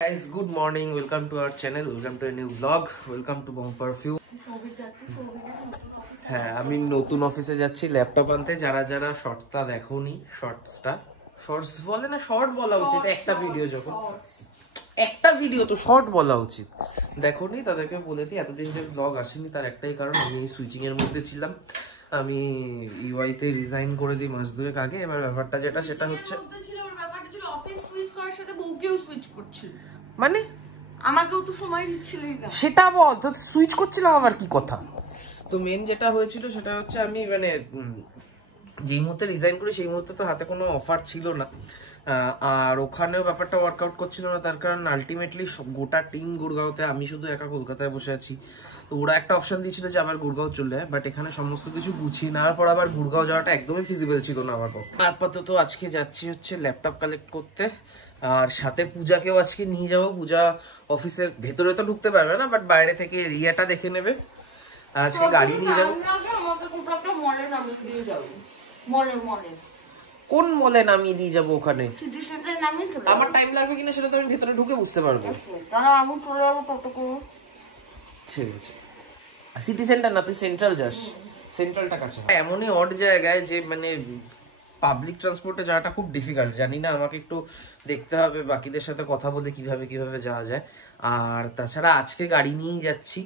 Guys, good morning. Welcome to our channel. Welcome to a new vlog. Welcome to Bumper View. হ্যাঁ, আমি নতুন অফিসে যাচ্ছি laptop আনতে। যারা যারা শর্টসটা দেখোনি, শর্টস বলে না, শর্ট বলা উচিত। একটা ভিডিও যখন একটা ভিডিও তো শর্ট বলা উচিত, দেখোনি তাদেরকে বলে দিই। এতদিন যে ব্লগ আসেনি তার একটাই কারণ, আমি সুইচিং এর মধ্যে ছিলাম। আমি ইউআইতে রিজাইন করে দিই মাস দুয়েক আগে। এবার ব্যাপারটা যেটা সেটা হচ্ছে মানে আমাকেও তো সময় দিচ্ছিলি না, সেটা বল তো, সুইচ করছিলাম আবার কি কথা। তো মেন যেটা হয়েছিল সেটা হচ্ছে আমি মানে যেই মুহূর্তে রিজাইন করি সেই মুহূর্তে তো হাতে কোনো অফার ছিল না, আর ওখানেও ব্যাপারটা ওয়ার্কআউট করছিল না। তার কারণ আলটিমেটলি গোটা টিম গুড়গাঁওতে, আমি শুধু একা কলকাতায় বসে আছি। তো ওরা একটা অপশন দিয়েছিল যে আবার গুড়গাঁও চলে যায়, বাট এখানে সমস্ত কিছু গুছিয়ে নেওয়ার পর আবার গুড়গাঁও যাওয়াটা একদমই ফিজিবল ছিল না আমার পক্ষে। আপাতত আজকে যাচ্ছি হচ্ছে ল্যাপটপ কালেক্ট করতে, আর সাথে পূজাকেও আজকে নিয়ে যাবো। পূজা অফিসের ভেতরে তো ঢুকতে পারবে না, বাট বাইরে থেকে এরিয়াটা দেখে নেবে। আজকে গাড়ি নিয়ে যাবো। কোন মলে নামিয়ে দিয়ে যাবো? ওখানে আমার টাইম লাগবে কিনা সেটা তো আমি ভেতরে ঢুকে বুঝতে পারবো। ঠিক আছে, সিটি সেন্টার না, তুই সেন্ট্রাল যাস, সেন্ট্রালটা কাছে। এমনই অড জায়গায় যে মানে পাবলিক ট্রান্সপোর্টে যাওয়াটা খুব ডিফিকাল্ট। জানি না, আমাকে একটু দেখতে হবে বাকিদের সাথে কথা বলে কিভাবে যাওয়া যায়। আর তাছাড়া আজকে গাড়ি নিয়েই যাচ্ছি।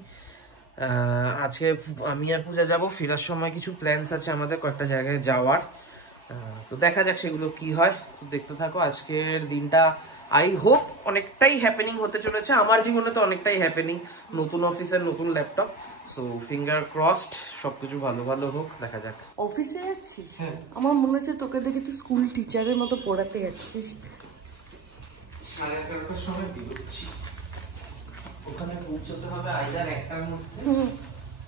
আজকে আমি আর পূজা যাবো। ফেরার সময় কিছু প্ল্যানস আছে আমাদের, কয়েকটা জায়গায় যাওয়ার। তো দেখা যাক সেগুলো কি হয়, তো দেখতে থাকো। আজকের দিনটা আই হোপ অনেকটাই হ্যাপেনিং হতে চলেছে। আমার জীবনে তো অনেকটাই হ্যাপেনিং, নতুন অফিসের নতুন ল্যাপটপ। সো ফিঙ্গার ক্রসড, সবকিছু ভালো ভালো হোক, দেখা যাক। অফিসে যাচ্ছিস? আমার মনে হচ্ছে তোকে দেখে তুই স্কুল টিচারের মতো পড়াতে যাচ্ছিস। 11:30টার সময় বেরোচ্ছি, ওখানে পৌঁছতে হবে আইদার 1টার মধ্যে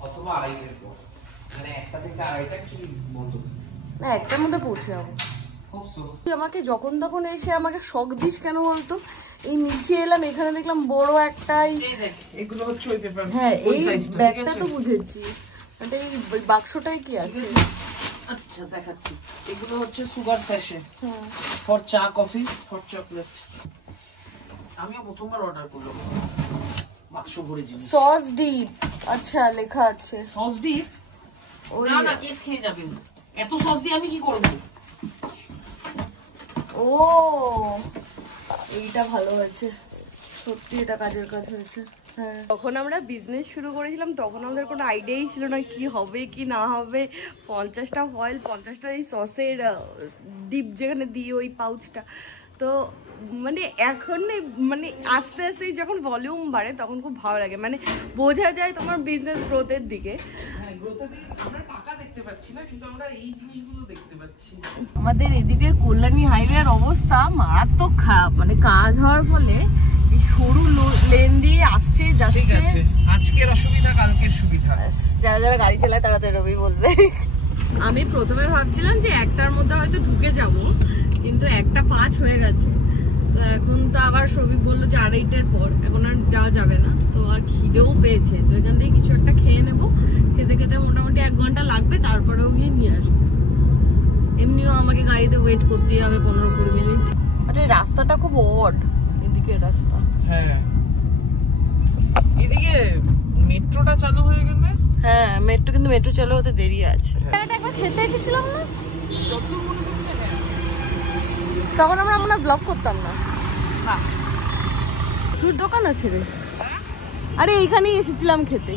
অথবা 2:30টার পর, মানে 1টা থেকে 2:30টা কিছু বন্ধ না, 1টার মধ্যে পৌঁছে যাবো। তুই আমাকে যখন তখন এসে আমাকে শক দিস কেন বলতো? এই নিচে এলাম, এখানে দেখলাম বড় একটাই, এগুলো হচ্ছে ওই পেপার। হ্যাঁ, এই ব্যাগটা তো বুঝেছি, এটা এই বাক্সটাই কি আছে? আচ্ছা দেখাচ্ছি, এগুলো হচ্ছে সুগার স্যাশে ফর চা, কফি, হট চকলেট। আমিও প্রথমবার অর্ডার করলাম, বাক্স ভরে জিনিস। সস ডিপ, আচ্ছা লেখা আছে সস ডিপ। না না, কেস খেয়ে যাবেন, এত সস দিয়ে আমি কি করব? ও, এইটা ভালো হয়েছে, সত্যি এটা কাজের কাজ হয়েছে। হ্যাঁ, তখন আমরা বিজনেস শুরু করেছিলাম, তখন আমাদের কোনো আইডিয়াই ছিল না কি হবে কি না হবে। 50টা ফয়েল, 50টা এই সসের ডিপ যেখানে দিই ওই পাউচটা। তো মানে এখন মানে আস্তে আস্তে যখন ভলিউম বাড়ে তখন খুব ভালো লাগে, মানে বোঝা যায় তোমার বিজনেস গ্রোথের দিকে। আমাদের এদিকে কল্যাণী হাইওয়ের অবস্থা মারাত্মক খারাপ, মানে কাজ হওয়ার ফলে সরু লেন দিয়ে আসছে যাচ্ছে। আজকের অসুবিধা কালকের সুবিধা, যারা যারা গাড়ি চালায় তারা তো রবি বলবে। আমি প্রথমে ভাবছিলাম যে 1টার মধ্যে হয়তো ঢুকে যাব, কিন্তু 1:05 হয়ে গেছে। তো এখন তো আবার সবই বললো যে 2:30টার পর এখন আর যাওয়া যাবে না। তো আর খিদেও পেয়েছে, তো এখান থেকে কিছু একটা খেয়ে নেবো। খেতে খেতে মোটামুটি 1 ঘন্টা লাগবে, তারপরেও গিয়ে নিয়ে আসবো। এমনিও আমাকে গাড়িতে ওয়েট করতেই হবে 15-20 মিনিট। আর এই রাস্তাটা খুব অড, এদিকে রাস্তা। হ্যাঁ, এদিকে মেট্রোটা চালু হয়ে গেলে। হ্যাঁ মেট্রো, কিন্তু মেট্রো চালু হতে দেরি আছে। একবার খেতে এসেছিলাম না, তখন আমরা মনে ব্লগ করতাম না। তোর দোকান আছে রে? আরে এইখানেই এসেছিলাম খেতে।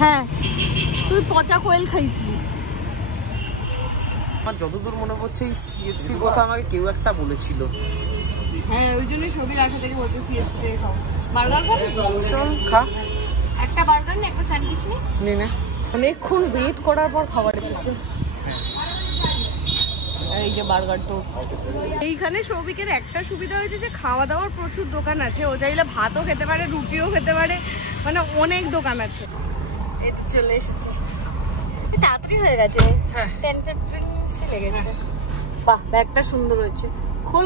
হ্যাঁ, তুই পচা কোয়েল খাইছিলি। আমার যতদূর মনে পড়ছে এই সিএফসির কথা আমাকে কেউ একটা বলেছিল। হ্যাঁ, ওই জন্যই সবির আশা থেকে বলছে সিএফসি থেকে খাও। বার্গার খাবি? শোন, খা। একটা বার্গার নে, একটা স্যান্ডউইচ নে। নে। অনেকক্ষণ ওয়েট করার পর খাবার এসেছে। এই যে বার্গার। তো এইখানে সৌভিকের একটা সুবিধা হয়েছে যে খাওয়া দাওয়ার প্রচুর দোকান আছে। ও চাইলে ভাতও খেতে পারে, রুটিও খেতে পারে, মানে অনেক দোকান আছে। এই তো চলে এসেছি, তাড়াতাড়ি হয়ে গেছে। 10-15 লেগেছে। বাহ, ব্যাগটা সুন্দর হয়েছে।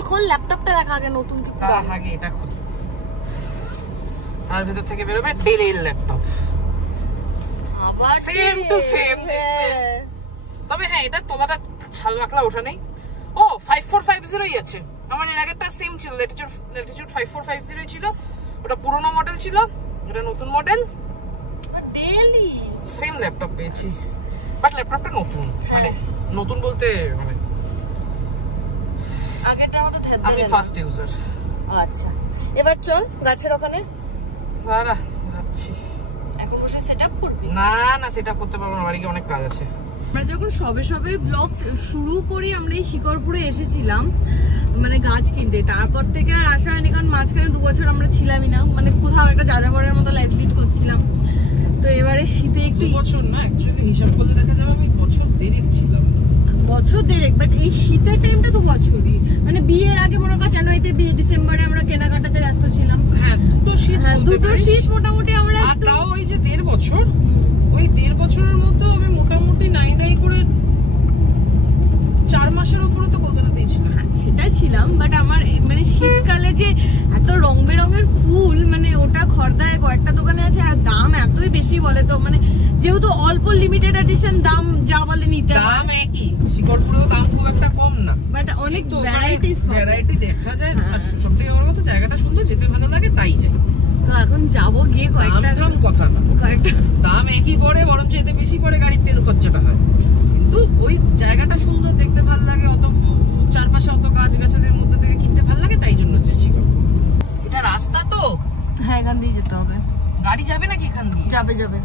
খোল ল্যাপটপটা দেখা আগে, নতুন কি পুরানো? আগে এটা খোল, আর ভিতর থেকে বেরোবে ডেল ল্যাপটপ। আবার সেম টু সেম। তবে হ্যাঁ, এটা তোমাটা ছাল বাকলা ওঠা নেই। ও 5450ই আছে। আমার এর আগেরটা সেম ছিল, ল্যাটিটিউড 5450 ছিল, ওটা পুরোনো মডেল ছিল, এটা নতুন মডেল। ডেইলি সেম ল্যাপটপ পেয়েছি, বাট ল্যাপটপটা নতুন, মানে নতুন বলতে মানে আগেরটার মতো ধ্যান আমি ফার্স্ট ইউজার। আচ্ছা, এবার চল গাছের ওখানে। দাঁড়া যাচ্ছি। এখন বসে সেটআপ করবি? না না, সেটআপ করতে পারবো না, বাড়িতে অনেক কাজ আছে। আমরা যখন সবে সবে ব্লগ শুরু করি, আমরা এই শিকরপুরে এসেছিলাম মানে গাছ কিনতে, তারপর থেকে আর আসা হয়নি, কারণ মাঝখানে 2 বছর আমরা ছিলামই না, মানে কোথাও একটা যাযাবরের মতো লাইফ লিড করছিলাম। তো এবারে শীতে একটু 2 বছর না, অ্যাকচুয়ালি হিসাব করলে দেখা যাবে আমি বছর 1.5 ছিলাম। বছর 1.5, বাট এই শীতের টাইমটা তো বছরই, মানে বিয়ের আগে মনে কর জানুয়ারিতে, বিয়ে ডিসেম্বরে আমরা কেনাকাটাতে ব্যস্ত ছিলাম। হ্যাঁ, দুটো শীত মোটামুটি আমরা তাও ওই যে 1.5 বছর, ওই 1.5 বছরের মধ্যে আমি মোটামুটি নাই করে 4 মাসের উপরে তো কলকাতাতেই ছিলাম। সেটা ছিলাম, বাট আমার মানে শীতকালে যে এত রং বেরঙের ফুল, মানে ওটা খর্দায় কয়েকটা দোকানে আছে, আর দাম এতই বেশি বলে, তো মানে যেহেতু অল্প লিমিটেড এডিশন, দাম যা বলে নিতে দাম একই, শিকরপুরেও দাম খুব একটা কম না, বাট অনেক ভ্যারাইটি দেখা যায়। আর সবথেকে বড় কথা, জায়গাটা সুন্দর, যেতে ভালো লাগে, তাই যাই। তো এখন যাবো, গিয়ে কয়েকটা কথা না, দাম একই পড়ে, বরঞ্চ এতে বেশি পড়ে, গাড়ির তেল খরচাটা হয়, কিন্তু ওই জায়গাটা সুন্দর, দেখতে ভালো লাগে, অত চারপাশে অত গাছ গাছালির মধ্যে থেকে কিনতে ভালো লাগে, তাই জন্য চাই শিকরপুর। এটা রাস্তা তো, হ্যাঁ এখান দিয়ে যেতে হবে। গাড়ি যাবে নাকি এখান দিয়ে? যাবে যাবে,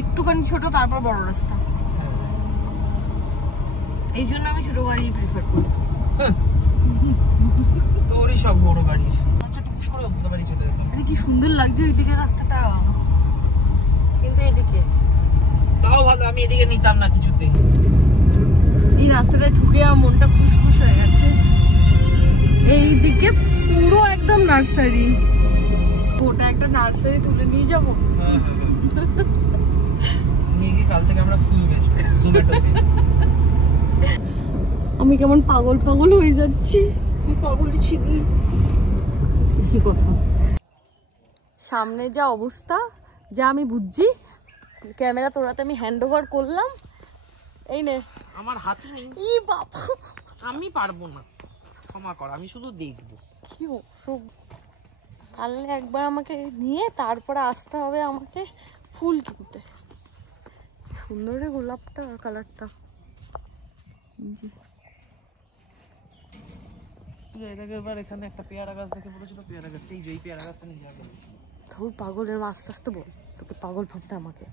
একটুখানি ছোট, তারপর বড় রাস্তা, এই জন্য আমি ছোট গাড়ি প্রিফার করি। তোরই সব বড় গাড়ি, আচ্ছা টুকুস করে ওদের বাড়ি চলে যেতাম। আরে কি সুন্দর লাগছে ওইদিকে রাস্তাটা, কিন্তু এদিকে তাও ভালো, আমি এদিকে নিতাম না কিছুতেই। এই রাস্তাটা ঢুকে আমার মনটা খুশখুশ হয়ে গেছে। এইদিকে পুরো একদম নার্সারি, ওটা একটা নার্সারি, তুলে নিয়ে যাবো। নিয়ে গিয়ে কাল থেকে আমরা ফুল বেচবো জোম্যাটোতে। আমি কেমন পাগল হয়ে যাচ্ছি। পাগলই ছিলি বেশি কথা। সামনে যা অবস্থা, যা আমি বুঝছি, ক্যামেরা তোরাতে আমি হ্যান্ড ওভার করলাম, এই নে। আমার হাতে নেই। ই বাবা, আমি পারবো না, ক্ষমা কর, আমি শুধু দেখবো। কি পারলে একবার আমাকে নিয়ে তারপরে আসতে হবে আমাকে ফুল কিনতে। সুন্দর রে গোলাপটা, আর কালারটা। এবার এখানে একটা পেয়ারা গাছ দেখে বলেছিল, পেয়ারা গাছটা এই যে পেয়ারা গাছটা নিয়ে যাবে। ধুর পাগলের মা, আস্তে আস্তে বল, তোকে পাগল ভাবতে আমাকে।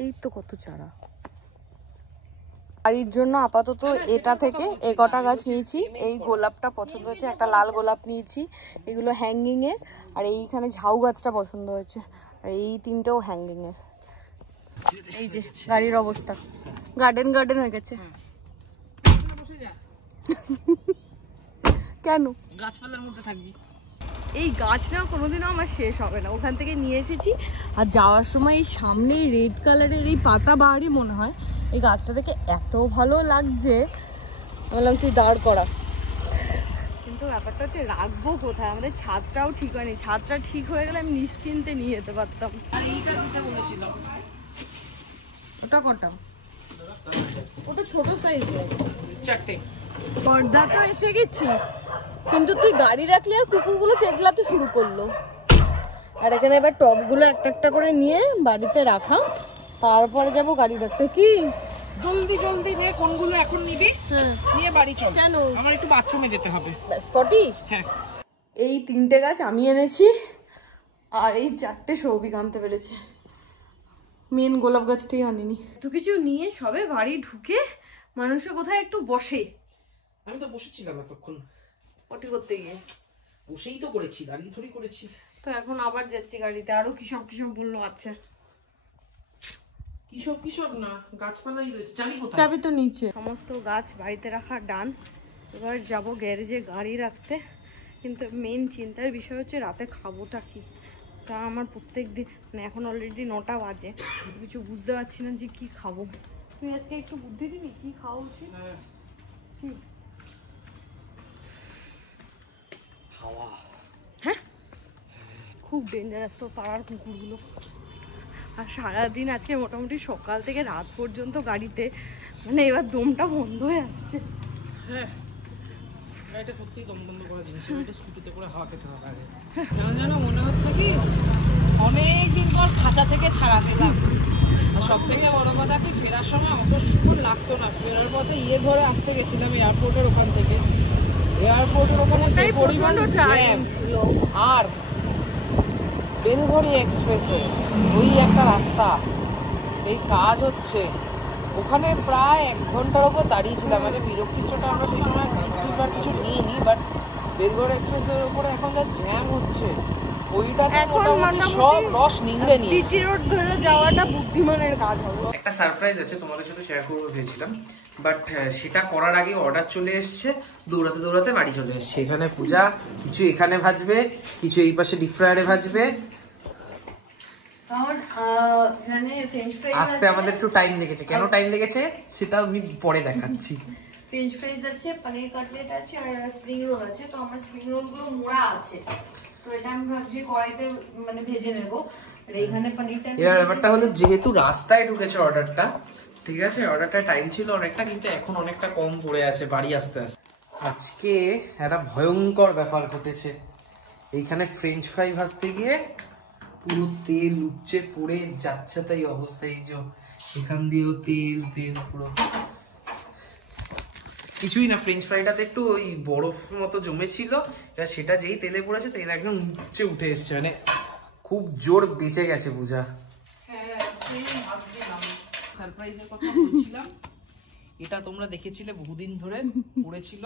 এই তো কত চারা। বাড়ির জন্য আপাতত এটা থেকে কটা গাছ নিয়েছি। এই গোলাপটা পছন্দ হয়েছে, একটা লাল গোলাপ নিয়েছি, এগুলো হ্যাঙ্গিং এ, আর এইখানে ঝাউ গাছটা পছন্দ হয়েছে, আর এই 3টেও হ্যাঙ্গিং এ। এই যে গাড়ির অবস্থা, গার্ডেন হয়ে গেছে। কেন গাছপালার মধ্যে থাকবি? এই গাছ না কোনোদিনও আমার শেষ হবে না, ওখান থেকে নিয়ে এসেছি। আর যাওয়ার সময় এই সামনে রেড কালারের এই পাতা বাহারি মনে হয়, এই গাছটা থেকে এত ভালো লাগছে, বললাম তুই দাঁড় করা। কিন্তু ব্যাপারটা হচ্ছে রাখবো কোথায়, আমাদের ছাদটাও ঠিক হয়নি, ছাদটা ঠিক হয়ে গেলে আমি নিশ্চিন্তে নিয়ে যেতে পারতাম। ওটা কটা? ওটা ছোট সাইজ নাকি? 4টে। পর্দা তো এসে গেছি, কিন্তু তুই গাড়ি রাখলি আর কুকুরগুলো চেঁচলাতে শুরু করলো। আর এখানে এবার টবগুলো একটা একটা করে নিয়ে বাড়িতে রাখা, তারপরে যাব গাড়ি রাখতে। কি জলদি নে, কোনগুলো এখন নিবি? নিয়ে বাড়ি চল। কেন? আমার একটু বাথরুমে যেতে হবে। স্পটি? হ্যাঁ। এই 3টে গাছ আমি এনেছি, আর এই 4টে সৌভিক আনতে পেরেছে, মেন গোলাপ গাছটাই আনিনি। তো কিছু নিয়ে সবে বাড়ি ঢুকে মানুষে কোথায় একটু বসে। আমি তো বসেছিলাম এতক্ষণ পটি করতে গিয়ে, বসেই তো করেছি, দাঁড়িয়ে থরি করেছি। তো এখন আবার যাচ্ছি গাড়িতে, আরো কিসব বললো আছে। কিসব না, গাছপালাই রয়েছে। চাবি কোথায়? চাবি তো নিচে। সমস্ত গাছ বাড়িতে রাখা ডান, এবার যাব গ্যারেজে গাড়ি রাখতে। কিন্তু মেন চিন্তার বিষয় হচ্ছে রাতে খাবোটা কি। তা আমার প্রত্যেক দিন, মানে এখন অলরেডি 9টা বাজে, কিছু বুঝতে পারছি না যে কি খাবো। তুই আজকে একটু বুদ্ধি দিবি কি খাওয়া উচিত? কি হাওয়া? হ্যাঁ, খুব ডেঞ্জারাস তো পাড়ার কুকুরগুলো। আর সারাদিন আজকে মোটামুটি সকাল থেকে রাত পর্যন্ত গাড়িতে, মানে এবার দমটা বন্ধ হয়ে আসছে। হ্যাঁ, এটা সত্যি দম বন্ধ করা জিনিস, এটা স্কুটিতে করে হাওয়া খেতে হবে আগে। যেন মনে হচ্ছে কি অনেকদিন পর খাঁচা থেকে ছাড়া পেলাম। আর সব থেকে বড় কথা কি ফেরার সময় অত সুন্দর লাগতো না। ফেরার পথে ধরে আসতে গেছিলাম এয়ারপোর্টের ওখান থেকে, এয়ারপোর্টের ওখানে যে পরিমাণ জ্যাম, আর বেলঘড়ি এক্সপ্রেসে ওই একটা রাস্তা, এই কাজ হচ্ছে ওখানে প্রায় 1 ঘন্টার ওপর দাঁড়িয়েছিলাম। মানে বিরক্তির চোটা আমরা সেই সময় কিছু নিইনি, বাট বেলঘড়ি এক্সপ্রেসের উপরে এখন যা জ্যাম হচ্ছে ওইটাতে মোটামুটি সব রস নিংড়ে নিয়ে বিচি রোড ধরে যাওয়াটা বুদ্ধিমানের কাজ হবে। একটা সারপ্রাইজ আছে তোমাদের সাথে শেয়ার করবো ভেবেছিলাম, বাট সেটা করার আগে অর্ডার চলে এসছে, দৌড়াতে দৌড়াতে বাড়ি চলে এসছে। এখানে পূজা কিছু এখানে ভাজবে, কিছু এই পাশে ডিপ ফ্রায়ারে ভাজবে। আসতে আমাদের একটু টাইম লেগেছে। কেন টাইম লেগেছে সেটা আমি পরে দেখাচ্ছি। ফ্রেঞ্চ ফ্রাইজ আছে, পনির কাটলেট আছে, আর স্প্রিং রোল আছে। তো আমার স্প্রিং রোল গুলো মোড়া আছে, তো এটা আমি ভাবছি কড়াইতে মানে ভেজে নেব। আর এইখানে পনিরটা, এবার ব্যাপারটা হলো যেহেতু রাস্তায় ঢুকেছে অর্ডারটা, ঠিক আছে, অর্ডারটা টাইম ছিল অনেকটা, কিন্তু এখন অনেকটা কম পড়ে আছে বাড়ি আসতে আসতে। আজকে একটা ভয়ঙ্কর ব্যাপার ঘটেছে। এইখানে ফ্রেঞ্চ ফ্রাই ভাজতে গিয়ে পুরো তেল উপচে পড়ে যাচ্ছে, তাই অবস্থা। এই যে এখান দিয়েও তেল তেল পুরো, কিছুই না, ফ্রেঞ্চ ফ্রাইটাতে একটু ওই বরফ মতো জমেছিল, সেটা যেই তেলে পড়েছে তেল একদম উপচে উঠে এসছে, মানে খুব জোর বেঁচে গেছে পূজা। সারপ্রাইজের কথা বলছিলাম, এটা তোমরা দেখেছিলে বহুদিন ধরে পড়েছিল,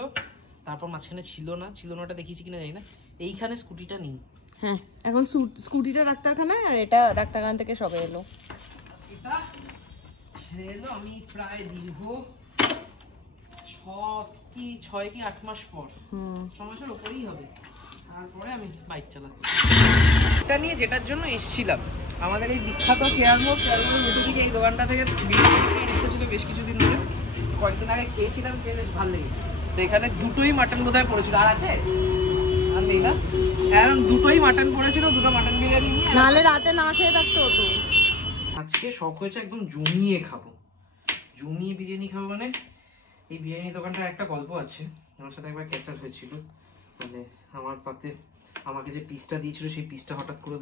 তারপর মাঝখানে ছিল নাটা দেখিয়েছি কিনা জানি না। এইখানে স্কুটিটা নেই। হ্যাঁ, এখন স্কুটিটা ডাক্তারখানায়, আর এটা ডাক্তারখানা থেকে সবে এলো। এটা এলো আমি প্রায় দীর্ঘ 6 কি 8 মাস পর, 6 মাসের উপরেই হবে, তারপরে আমি বাইক চালাচ্ছি। এটা নিয়ে যেটার জন্য এসছিলাম, আমাদের এই বিখ্যাত কেয়ারমোর মধ্যে দিকে এই দোকানটা থেকে এসেছিল বেশ কিছুদিন ধরে, কয়েকদিন আগে খেয়েছিলাম, খেয়ে বেশ ভালো লেগেছে। তো এখানে দুটোই মাটন বোধহয় পড়েছিল, আর আছে আর নেই না, এখন দুটোই মাটন পড়েছিল, দুটো মাটন বিরিয়ানি নিয়ে, নাহলে রাতে না খেয়ে থাকতে হতো। আজকে শখ হয়েছে একদম জমিয়ে খাবো, জমিয়ে বিরিয়ানি খাবো। মানে এই বিরিয়ানি দোকানটার একটা গল্প আছে, আমার সাথে একবার ক্যাচার হয়েছিল। মানে আমার পাতে আমাকে যে পিসটা দিয়েছিল, সেই পিসটা হঠাৎ করে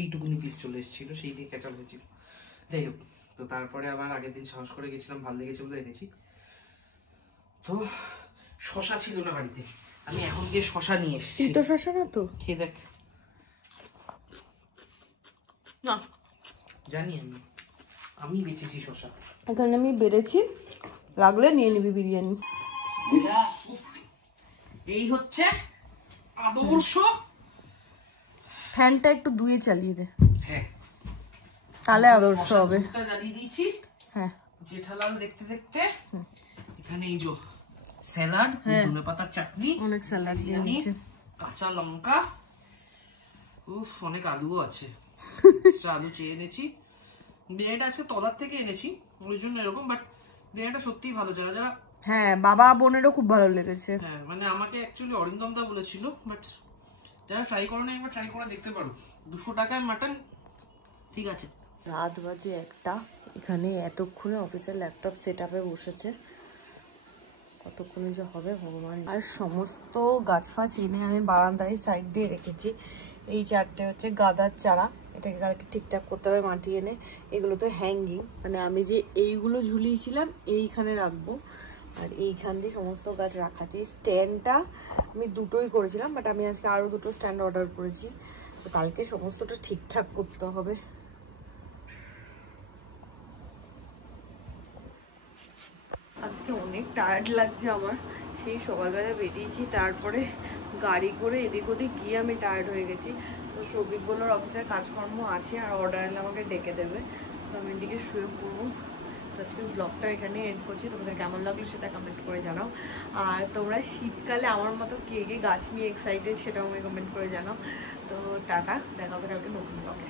এইটুকুনি পিস চলে এসেছিল, সেই নিয়ে ক্যাচার হয়েছিল। যাই হোক, তো তারপরে আবার আগের দিন সাহস করে গেছিলাম, ভালো লেগেছে বলে এনেছি। তো শশা ছিল না বাড়িতে, আমি এখন গিয়ে শশা নিয়ে এসেছি। তো শশা না তো, খেয়ে দেখ। না জানি আমি বেঁচেছি শশা, এখানে আমি বেড়েছি, লাগলে নিয়ে নিবি বিরিয়ানি। এই হচ্ছে আদর্শ। ফ্যানটা একটু ধুয়ে চালিয়ে দে, হ্যাঁ তাহলে আদর্শ হবে। জ্বালিয়ে দিয়েছি। হ্যাঁ, জেঠালাল দেখতে দেখতে এখানে এই যে স্যালাড, ধনেপাতার চাটনি, অনেক স্যালাড দিয়ে নিয়েছে, কাঁচা লঙ্কা, উফ অনেক আলুও আছে। আলু চেয়ে এনেছি, বিরিয়ানিটা আজকে তলার থেকে এনেছি ওই জন্য এরকম, বাট বিরিয়ানিটা সত্যিই ভালো। যারা যারা, হ্যাঁ বাবা বোনেরও খুব ভালো লেগেছে। হ্যাঁ মানে আমাকে অ্যাকচুয়ালি অরিন্দম দা বলেছিল, বাট যারা ট্রাই করো না একবার ট্রাই করে দেখতে পারো। 200 টাকায় মাটন, ঠিক আছে। রাত বাজে 1টা, এখানে এতক্ষণে অফিসের ল্যাপটপ সেট আপে বসেছে, কতক্ষণে যে হবে ভগবান। আর সমস্ত গাছ ফাছ এনে আমি বারান্দায় সাইড দিয়ে রেখেছি। এই 4টে হচ্ছে গাঁদার চারা, এটাকে কালকে ঠিকঠাক করতে হবে মাটি এনে। এগুলো তো হ্যাঙ্গিং, মানে আমি যে এইগুলো ঝুলিয়েছিলাম এইখানে রাখবো, আর এইখান দিয়ে সমস্ত গাছ রাখা আছে। এই স্ট্যান্ডটা আমি দুটোই করেছিলাম, বাট আমি আজকে আরও দুটো স্ট্যান্ড অর্ডার করেছি, তো কালকে সমস্তটা ঠিকঠাক করতে হবে। আজকে অনেক টায়ার্ড লাগছে আমার, সেই সকালবেলা বেরিয়েছি, তারপরে গাড়ি করে এদিক ওদিক গিয়ে আমি টায়ার্ড হয়ে গেছি। তো সৌভিক বললোর অফিসের কাজকর্ম আছে, আর অর্ডার এলে আমাকে ডেকে দেবে, তো আমি এদিকে শুয়ে পড়বো। তো আজকে ব্লগটা এখানে এন্ড করছি। তোমাদের কেমন লাগলো সেটা কমেন্ট করে জানাও, আর তোমরা শীতকালে আমার মতো কে কে গাছ নিয়ে এক্সাইটেড সেটাও আমি কমেন্ট করে জানাও। তো টাটা, দেখা হবে কালকে নতুন ব্লগে।